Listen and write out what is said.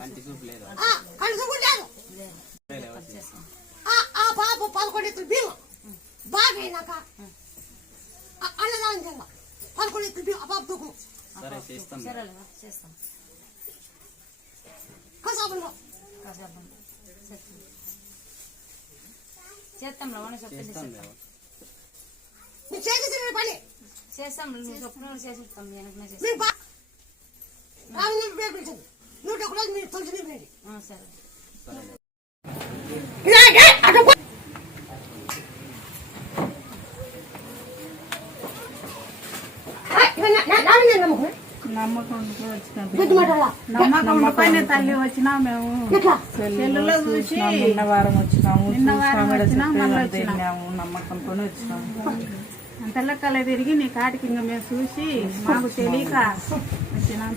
కంటి చూపు లేదు. ఆ పాప 11 ఎత్తులు బియ్యం బాగా అయినాక అన్నదానం చేయాలి. 11 ఎత్తులు బియ్యం ఆ పాప తూకం. సరే చేస్తాం. కసాబంలో చేస్తాం నీ చేసేసిన పని చేస్తాం. నువ్వు చెప్పిన చేసేస్తాం. పిలిచింది 101 రోజు మీరు తొలిసి రండి. సరే నమ్మకం పైన తల్లి వచ్చినా మేము సెల్లులో చూసి నిన్న వారం వచ్చినాము. నమ్మకంతో వచ్చినాము. అంత లెక్కలే తిరిగి నీ కాటికి మేము చూసి మాకు తెలియక వచ్చినాం.